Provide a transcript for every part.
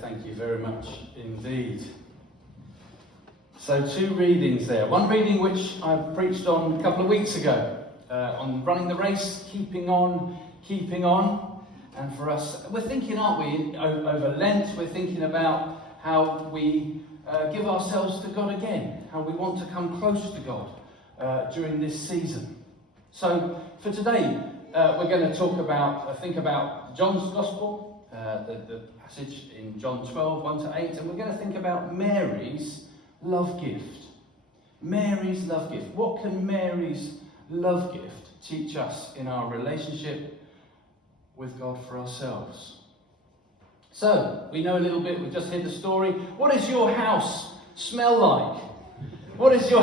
Thank you very much indeed. So 2 readings there. One reading which I preached on a couple of weeks ago, on running the race, keeping on. And for us, we're thinking, aren't we, over Lent, we're thinking about how we give ourselves to God again, how we want to come close to God during this season. So for today, we're going to talk about, think about John's Gospel, the passage in John 12, 1-8, and we're going to think about Mary's love gift. Mary's love gift. What can Mary's love gift teach us in our relationship with God for ourselves? So, we know a little bit, we just heard the story. What does your house smell like? What is your...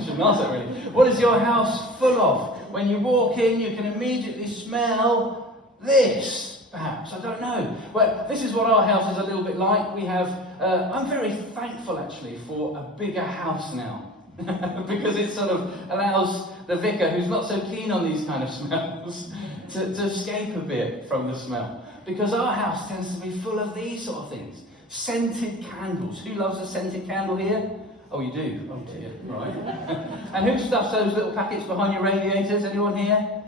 shouldn't ask that really. What is your house full of? When you walk in, you can immediately smell this, perhaps. I don't know. Well, this is what our house is a little bit like. We have... I'm very thankful, actually, for a bigger house now. Because it sort of allows the vicar, who's not so keen on these kind of smells, to escape a bit from the smell. Because our house tends to be full of these sort of things. Scented candles. Who loves a scented candle here? Oh, you do? Oh dear, right. And who stuffs those little packets behind your radiators? Anyone here?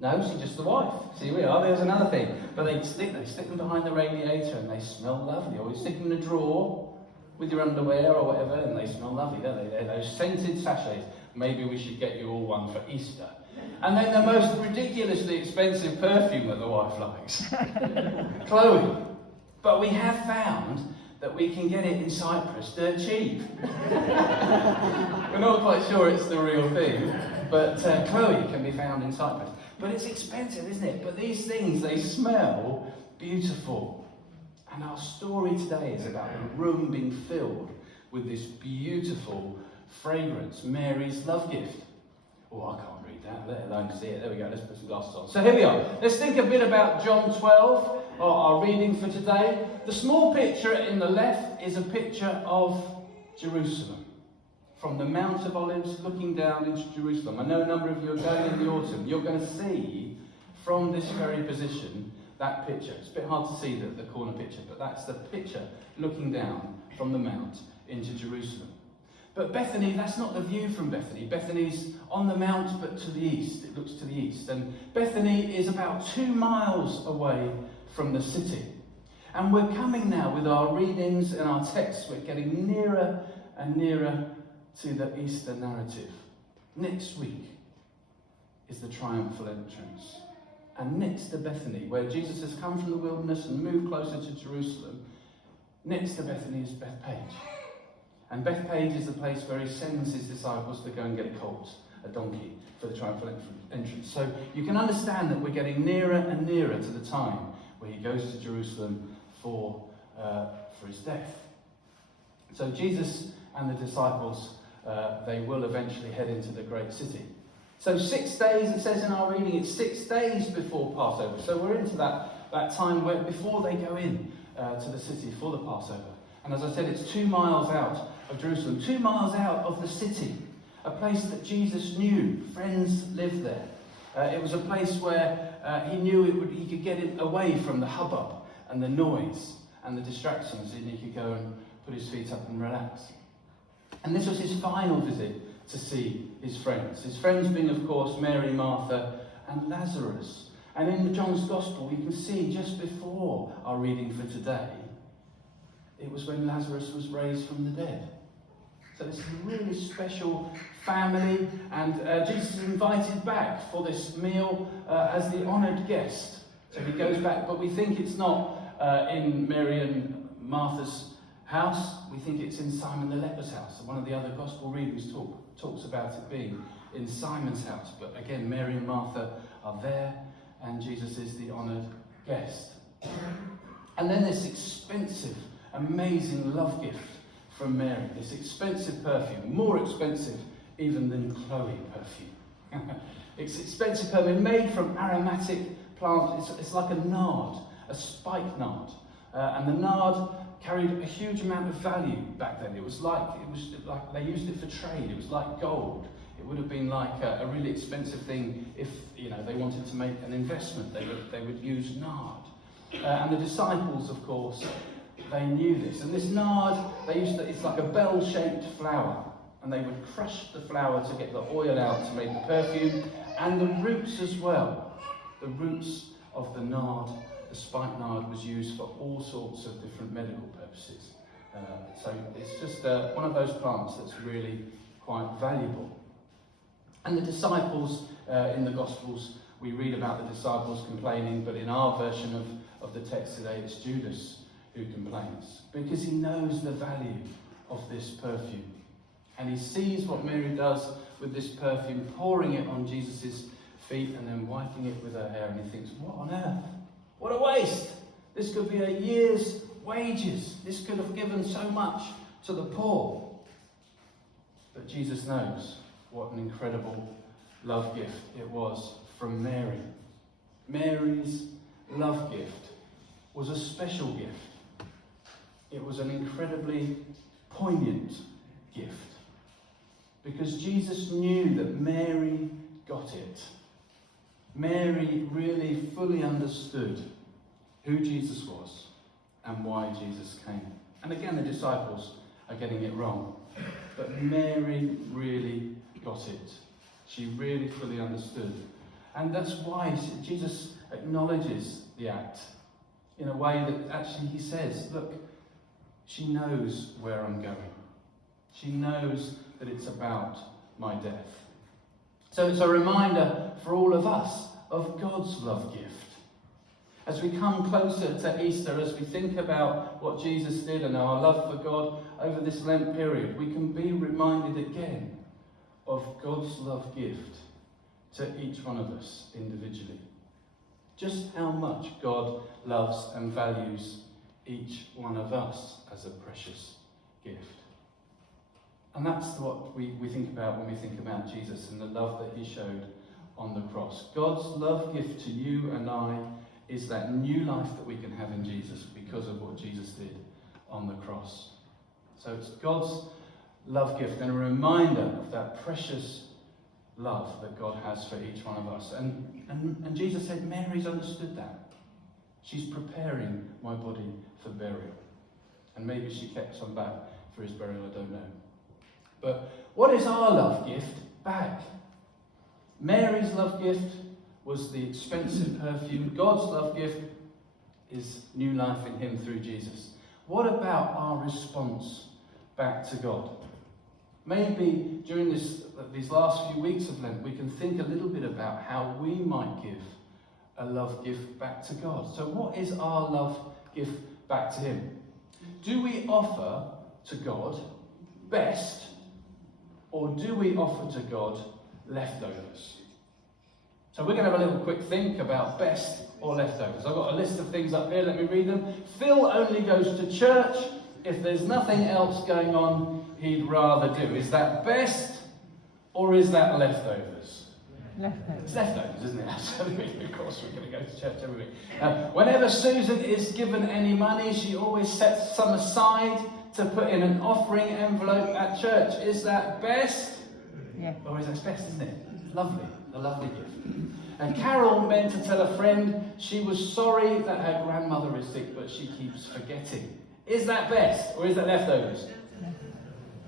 No, see, just the wife. See, we are. There's another thing. But they stick them behind the radiator and they smell lovely. Or you stick them in a drawer with your underwear or whatever and they smell lovely, don't they? They're those scented sachets. Maybe we should get you all one for Easter. And then the most ridiculously expensive perfume that the wife likes. Chloe. But we have found that we can get it in Cyprus dirt cheap. We're not quite sure it's the real thing, but Chloe can be found in Cyprus. But it's expensive, isn't it? But these things, they smell beautiful. And our story today is about the room being filled with this beautiful fragrance, Mary's love gift. Oh, I can't read that, let alone see it. There we go, let's put some glasses on. So here we are. Let's think a bit about John 12, our reading for today. The small picture in the left is a picture of Jerusalem. From the Mount of Olives looking down into Jerusalem. I know a number of you are going in the autumn. You're going to see from this very position that picture. It's a bit hard to see the corner picture, but that's the picture looking down from the mount into Jerusalem. But Bethany, that's not the view from Bethany. Bethany's on the mount, but to the east. It looks to the east. And Bethany is about 2 miles away from the city. And we're coming now with our readings and our texts. We're getting nearer and nearer to the Easter narrative. Next week is the triumphal entrance. And next to Bethany, where Jesus has come from the wilderness and moved closer to Jerusalem, next to Bethany is Bethpage. And Bethpage is the place where he sends his disciples to go and get a colt, a donkey, for the triumphal entrance. So you can understand that we're getting nearer and nearer to the time where he goes to Jerusalem for his death. So Jesus and the disciples, they will eventually head into the great city. So 6 days, it says in our reading, it's 6 days before Passover. So we're into that time where before they go in to the city for the Passover. And as I said, it's 2 miles out of Jerusalem, 2 miles out of the city, a place that Jesus knew. Friends lived there. It was a place where he knew he could get it away from the hubbub and the noise and the distractions, and he could go and put his feet up and relax. And this was his final visit to see his friends. His friends being, of course, Mary, Martha, and Lazarus. And in John's Gospel, we can see just before our reading for today, it was when Lazarus was raised from the dead. So this is a really special family, and Jesus is invited back for this meal as the honoured guest. So he goes back, but we think it's not in Mary and Martha's house. We think it's in Simon the leper's house. One of the other Gospel readings talks about it being in Simon's house. But again, Mary and Martha are there, and Jesus is the honoured guest. And then this expensive, amazing love gift from Mary, this expensive perfume, more expensive even than Chloe perfume. It's expensive perfume made from aromatic plant. It's like a nard, a spike nard, and the nard carried a huge amount of value back then. It was like they used it for trade. It was like gold. It would have been like a really expensive thing if they wanted to make an investment. They would use nard. And the disciples, of course, they knew this. And this nard, it's like a bell-shaped flower. And they would crush the flower to get the oil out to make the perfume. And the roots as well. The roots of the nard, the spikenard, was used for all sorts of different medical purposes. So it's just one of those plants that's really quite valuable. And the disciples, in the Gospels, we read about the disciples complaining, but in our version of the text today, it's Judas who complains, because he knows the value of this perfume. And he sees what Mary does with this perfume, pouring it on Jesus' feet and then wiping it with her hair, and he thinks, what on earth? What a waste! This could be a year's wages. This could have given so much to the poor. But Jesus knows what an incredible love gift it was from Mary. Mary's love gift was a special gift. It was an incredibly poignant gift. Because Jesus knew that Mary got it. Mary really fully understood who Jesus was and why Jesus came. And again, the disciples are getting it wrong. But Mary really got it. She really fully understood. And that's why Jesus acknowledges the act in a way that actually he says, look, she knows where I'm going. She knows that it's about my death. So it's a reminder for all of us of God's love gift. As we come closer to Easter, as we think about what Jesus did and our love for God over this Lent period, we can be reminded again of God's love gift to each one of us individually. Just how much God loves and values each one of us as a precious gift. And that's what we think about when we think about Jesus and the love that he showed on the cross. God's love gift to you and I is that new life that we can have in Jesus because of what Jesus did on the cross. So it's God's love gift and a reminder of that precious love that God has for each one of us. And Jesus said, Mary's understood that. She's preparing my body for burial. And maybe she kept some back for his burial, I don't know. But what is our love gift back? Mary's love gift was the expensive perfume. God's love gift is new life in him through Jesus. What about our response back to God? Maybe during these last few weeks of Lent, we can think a little bit about how we might give a love gift back to God. So what is our love gift back to him? Do we offer to God best, or do we offer to God leftovers? So we're going to have a little quick think about best or leftovers. I've got a list of things up here, let me read them. Phil only goes to church if there's nothing else going on he'd rather do. Is that best or is that leftovers? Leftovers. It's leftovers, isn't it? Absolutely. Of course, we're going to go to church every week. Whenever Susan is given any money, she always sets some aside to put in an offering envelope at church. Is that best? Yeah. Or is that best, isn't it? Lovely. A lovely gift. And Carol meant to tell a friend she was sorry that her grandmother is sick, but she keeps forgetting. Is that best or is that leftovers?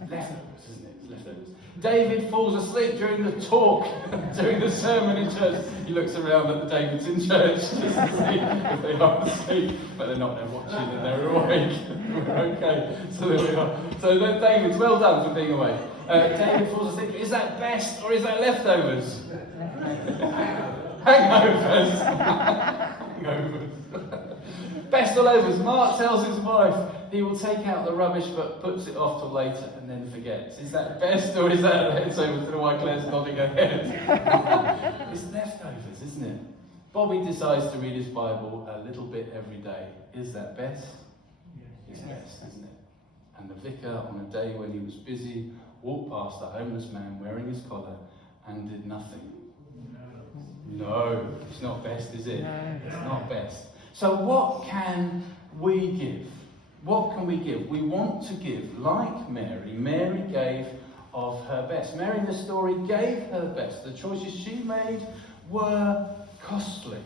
Leftovers, isn't it? It's leftovers. David falls asleep during the talk, during the sermon in church. He looks around at the Davids in church just to see if they are asleep, but they're not. They're watching and they're awake. We're okay. So there we are. So David's well done for being awake. David falls asleep. Is that best or is that leftovers? Hangovers. Hangovers. Best or leftovers. Mark tells his wife he will take out the rubbish but puts it off till later and then forgets. Is that best or is that leftovers? I don't know why Claire's nodding her head. It's leftovers, isn't it? Bobby decides to read his Bible a little bit every day. Is that best? It's best, isn't it? And the vicar, on a day when he was busy, walked past a homeless man wearing his collar and did nothing. No, it's not best, is it? No. It's not best. So what can we give? What can we give? We want to give like Mary. Mary gave of her best. Mary in the story gave her best. The choices she made were costly.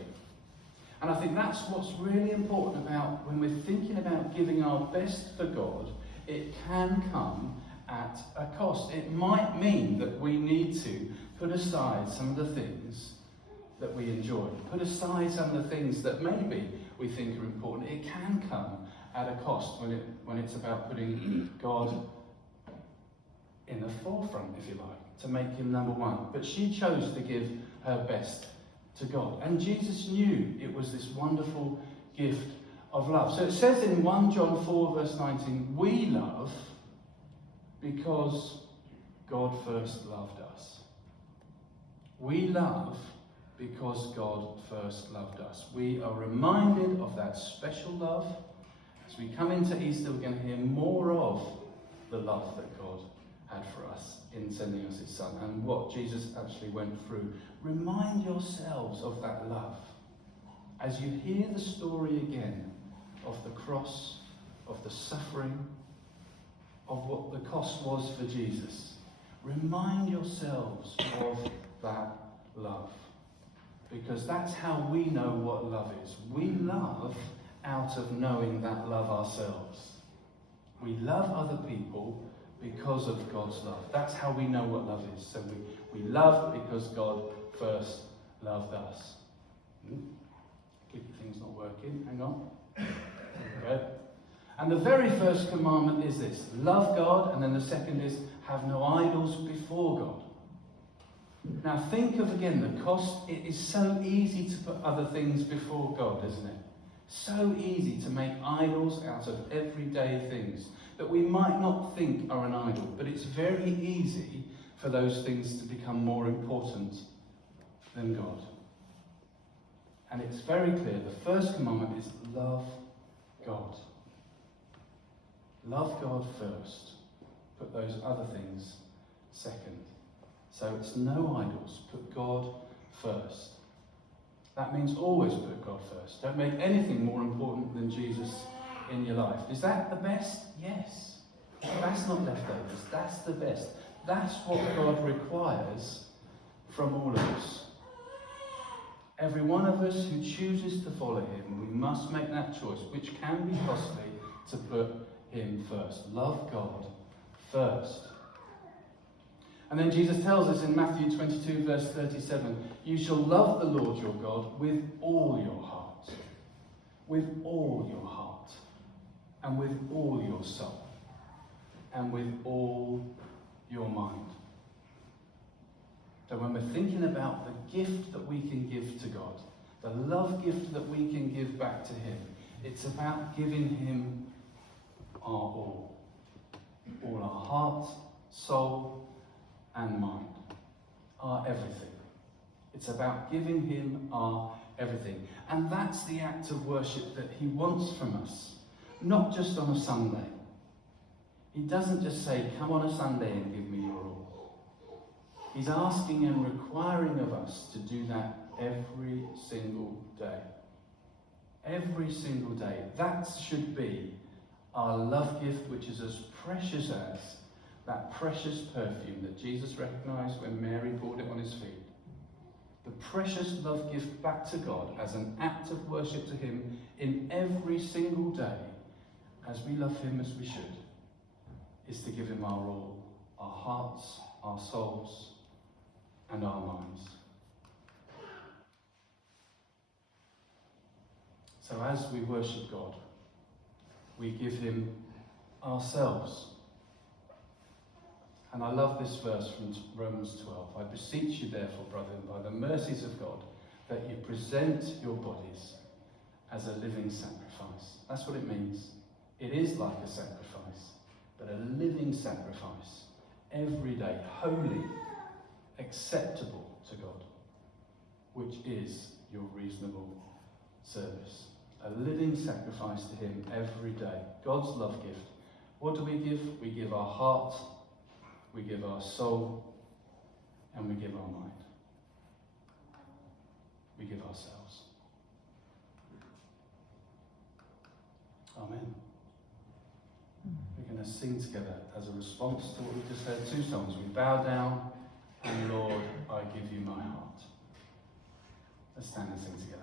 And I think that's what's really important about when we're thinking about giving our best for God. It can come at a cost. It might mean that we need to put aside some of the things that we enjoy. Put aside some of the things that maybe we think are important. It can come at a cost when it's about putting God in the forefront, if you like, to make him number one. But she chose to give her best to God. And Jesus knew it was this wonderful gift of love. So it says in 1 John 4 verse 19, we love because God first loved us. We love because God first loved us. We are reminded of that special love. As we come into Easter, we're going to hear more of the love that God had for us in sending us his Son and what Jesus actually went through. Remind yourselves of that love as you hear the story again of the cross, of the suffering, of what the cost was for Jesus. Remind yourselves of that love, because that's how we know what love is. We love out of knowing that love ourselves. We love other people because of God's love. That's how we know what love is. So we love because God first loved us. Keep your things not working. Hang on. Okay. And the very first commandment is this: love God, and then the second is have no idols before God. Now think of again the cost. It is so easy to put other things before God, isn't it? So easy to make idols out of everyday things that we might not think are an idol, but it's very easy for those things to become more important than God. And it's very clear, the first commandment is love God. Love God first. Put those other things second. So it's no idols. Put God first. That means always put God first. Don't make anything more important than Jesus in your life. Is that the best? Yes. That's not leftovers. That's the best. That's what God requires from all of us. Every one of us who chooses to follow him, we must make that choice, which can be costly, to put him first. Love God first. And then Jesus tells us in Matthew 22 verse 37, you shall love the Lord your God with all your heart, with all your heart, and with all your soul, and with all your mind. So when we're thinking about the gift that we can give to God, the love gift that we can give back to him, it's about giving him our all our heart, soul, and mind, our everything. It's about giving him our everything. And that's the act of worship that he wants from us, not just on a Sunday. He doesn't just say, come on a Sunday and give me your all. He's asking and requiring of us to do that every single day. Every single day. That should be our love gift, which is as precious as that precious perfume that Jesus recognized when Mary poured it on his feet. The precious love gift back to God as an act of worship to him in every single day, as we love him as we should, is to give him our all, our hearts, our souls, and our minds. So as we worship God, we give him ourselves. And I love this verse from Romans 12. I beseech you therefore, brethren, by the mercies of God, that you present your bodies as a living sacrifice. That's what it means. It is like a sacrifice, but a living sacrifice, every day, holy, acceptable to God, which is your reasonable service. A living sacrifice to him every day. God's love gift. What do we give? We give our heart, we give our soul, and we give our mind. We give ourselves. Amen. We're going to sing together as a response to what we just heard. Two songs. We bow down, and Lord, I give you my heart. Let's stand and sing together.